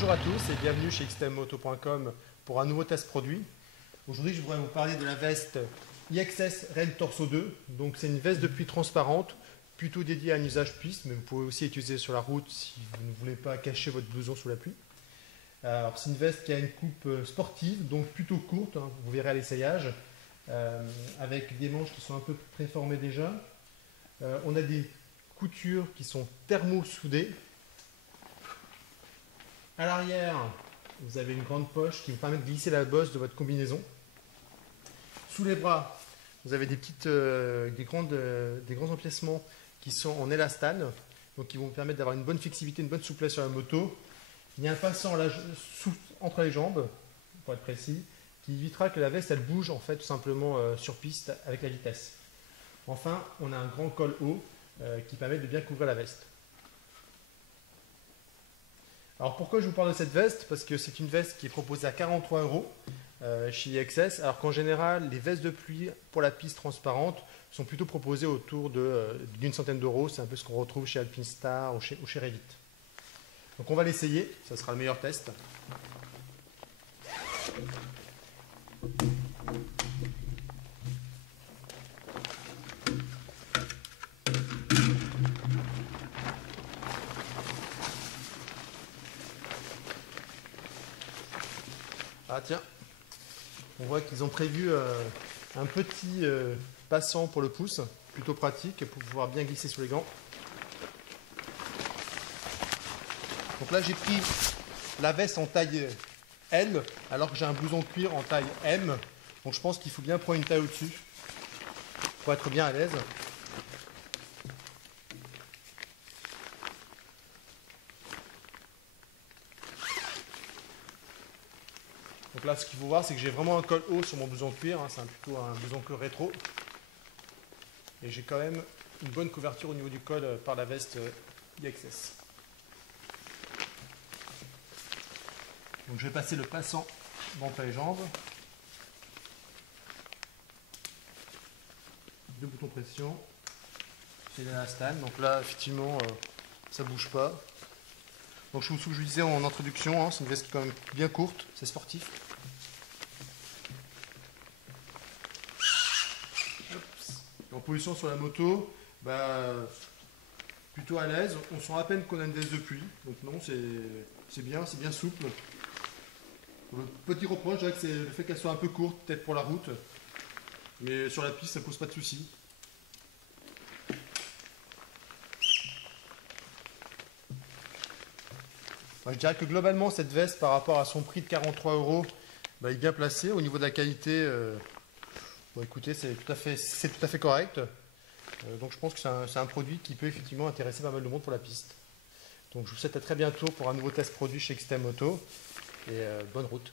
Bonjour à tous et bienvenue chez xtmmoto.com pour un nouveau test produit. Aujourd'hui, je voudrais vous parler de la veste IXS Rain Torso 2. Donc, c'est une veste de pluie transparente, plutôt dédiée à un usage piste, mais vous pouvez aussi l'utiliser sur la route si vous ne voulez pas cacher votre blouson sous la pluie. Alors, c'est une veste qui a une coupe sportive, donc plutôt courte, hein, vous verrez à l'essayage, avec des manches qui sont un peu préformées déjà. On a des coutures qui sont thermo-soudées. À l'arrière, vous avez une grande poche qui vous permet de glisser la bosse de votre combinaison. Sous les bras, vous avez des grands empiècements qui sont en élastane, donc qui vont vous permettre d'avoir une bonne flexibilité, une bonne souplesse sur la moto. Il y a un passant là, entre les jambes, pour être précis, qui évitera que la veste elle bouge en fait tout simplement sur piste avec la vitesse. Enfin, on a un grand col haut qui permet de bien couvrir la veste. Alors pourquoi je vous parle de cette veste? Parce que c'est une veste qui est proposée à 43 € chez IXS, alors qu'en général, les vestes de pluie pour la piste transparente sont plutôt proposées autour d'une centaine d'euros. C'est un peu ce qu'on retrouve chez Alpinstar ou chez Revit. Donc on va l'essayer, ça sera le meilleur test. Ah tiens, on voit qu'ils ont prévu un petit passant pour le pouce, plutôt pratique pour pouvoir bien glisser sous les gants. Donc là j'ai pris la veste en taille L, alors que j'ai un blouson cuir en taille M. Donc je pense qu'il faut bien prendre une taille au-dessus pour être bien à l'aise. Donc là, ce qu'il faut voir, c'est que j'ai vraiment un col haut sur mon blouson cuir. Hein, c'est plutôt un blouson cuir rétro. Et j'ai quand même une bonne couverture au niveau du col par la veste IXS. Donc je vais passer le passant entre les jambes. Deux boutons pression. C'est l'élastane. Donc là, effectivement, ça ne bouge pas. Donc je vous disais en introduction, hein, c'est une veste qui est quand même bien courte, c'est sportif. En position sur la moto, plutôt à l'aise. On sent à peine qu'on a une veste de pluie, donc non, c'est bien souple. Le petit reproche, je dirais que c'est le fait qu'elle soit un peu courte, peut-être pour la route, mais sur la piste, ça ne pose pas de soucis. Je dirais que globalement, cette veste, par rapport à son prix de 43 €, est bien placée. Au niveau de la qualité, écoutez, c'est tout à fait correct. Donc je pense que c'est un produit qui peut effectivement intéresser pas mal de monde pour la piste. Donc je vous souhaite à très bientôt pour un nouveau test produit chez XTMmoto et bonne route.